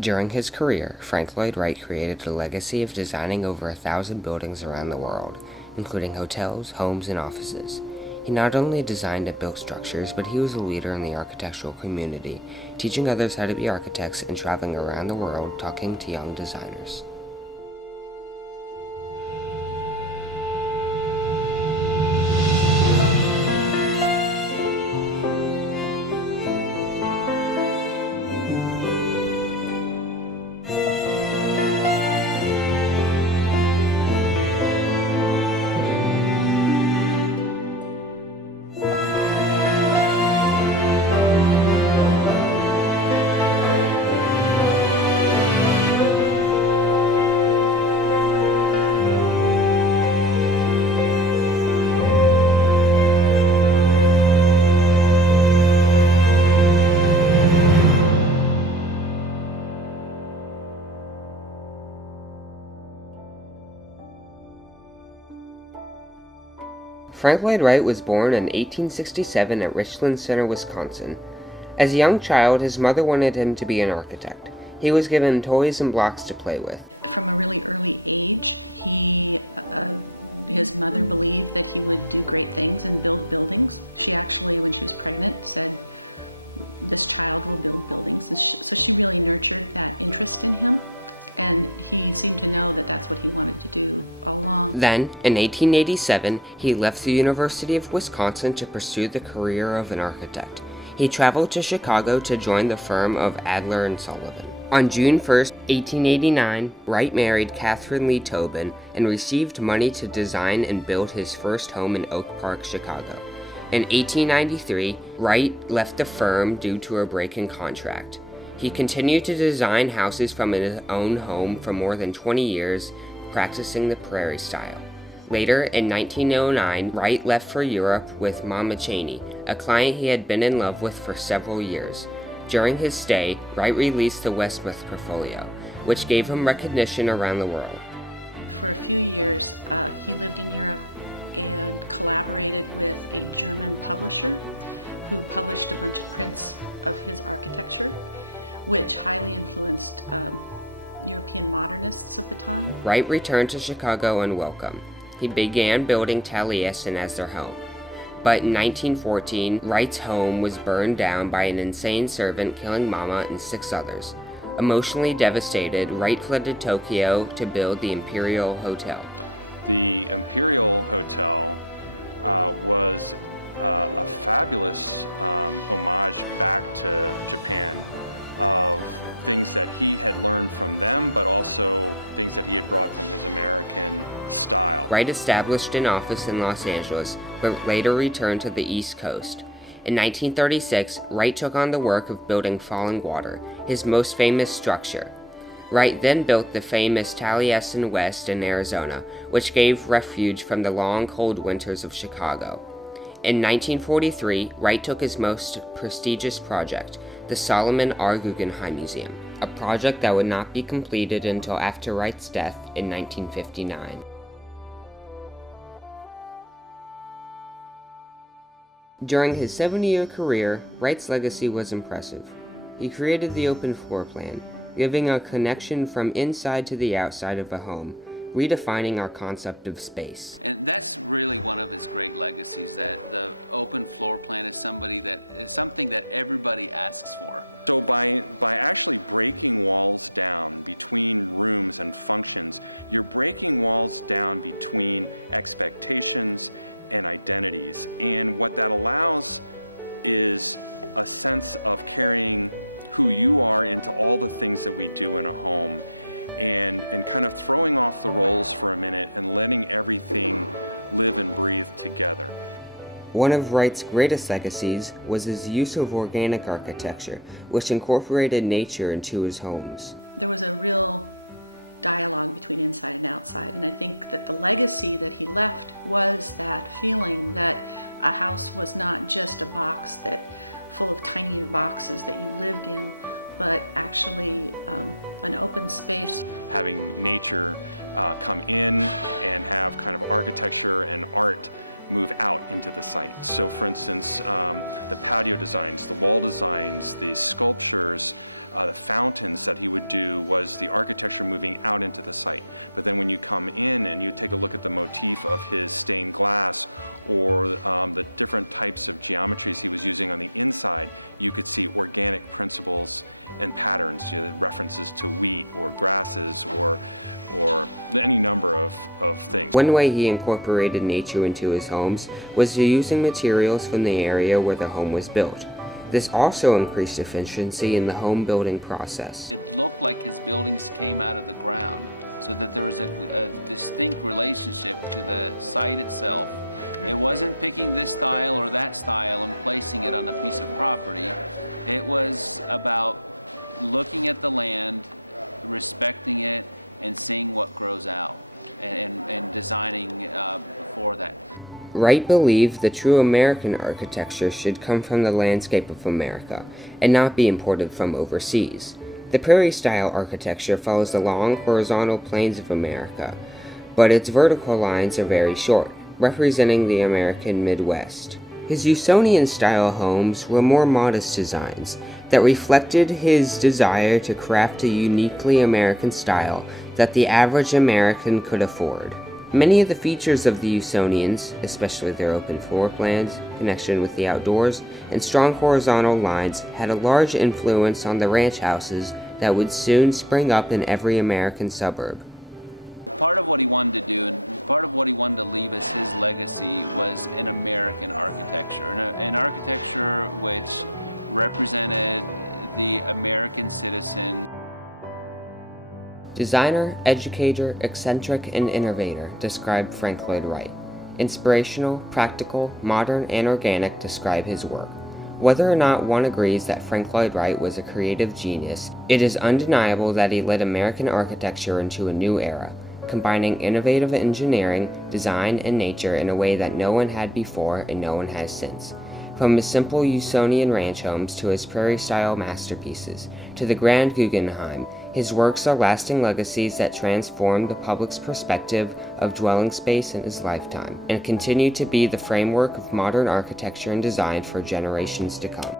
During his career, Frank Lloyd Wright created a legacy of designing over 1,000 buildings around the world, including hotels, homes, and offices. He not only designed and built structures, but he was a leader in the architectural community, teaching others how to be architects and traveling around the world talking to young designers. Frank Lloyd Wright was born in 1867 at Richland Center, Wisconsin. As a young child, his mother wanted him to be an architect. He was given toys and blocks to play with. Then, in 1887, he left the University of Wisconsin to pursue the career of an architect. He traveled to Chicago to join the firm of Adler and Sullivan. On June 1, 1889, Wright married Catherine Lee Tobin and received money to design and build his first home in Oak Park, Chicago. In 1893, Wright left the firm due to a break in contract. He continued to design houses from his own home for more than 20 years, practicing the Perrea style. Later, in 1909, Wright left for Europe with Mama Cheney, a client he had been in love with for several years. During his stay, Wright released the Westmouth portfolio, which gave him recognition around the world. Wright returned to Chicago unwelcome. He began building Taliesin as their home. But in 1914, Wright's home was burned down by an insane servant, killing Mama and 6 others. Emotionally devastated, Wright fled to Tokyo to build the Imperial Hotel. Wright established an office in Los Angeles, but later returned to the East Coast. In 1936, Wright took on the work of building Falling Water, his most famous structure. Wright then built the famous Taliesin West in Arizona, which gave refuge from the long, cold winters of Chicago. In 1943, Wright took his most prestigious project, the Solomon R. Guggenheim Museum, a project that would not be completed until after Wright's death in 1959. During his 70-year career, Wright's legacy was impressive. He created the open floor plan, giving a connection from inside to the outside of a home, redefining our concept of space. One of Wright's greatest legacies was his use of organic architecture, which incorporated nature into his homes. One way he incorporated nature into his homes was using materials from the area where the home was built. This also increased efficiency in the home building process. Wright believed the true American architecture should come from the landscape of America, and not be imported from overseas. The Prairie-style architecture follows the long, horizontal plains of America, but its vertical lines are very short, representing the American Midwest. His Usonian-style homes were more modest designs that reflected his desire to craft a uniquely American style that the average American could afford. Many of the features of the Usonians, especially their open floor plans, connection with the outdoors, and strong horizontal lines, had a large influence on the ranch houses that would soon spring up in every American suburb. Designer, educator, eccentric, and innovator describe Frank Lloyd Wright. Inspirational, practical, modern, and organic describe his work. Whether or not one agrees that Frank Lloyd Wright was a creative genius, it is undeniable that he led American architecture into a new era, combining innovative engineering, design, and nature in a way that no one had before and no one has since. From his simple Usonian ranch homes to his prairie-style masterpieces, to the Grand Guggenheim, his works are lasting legacies that transform the public's perspective of dwelling space in his lifetime, and continue to be the framework of modern architecture and design for generations to come.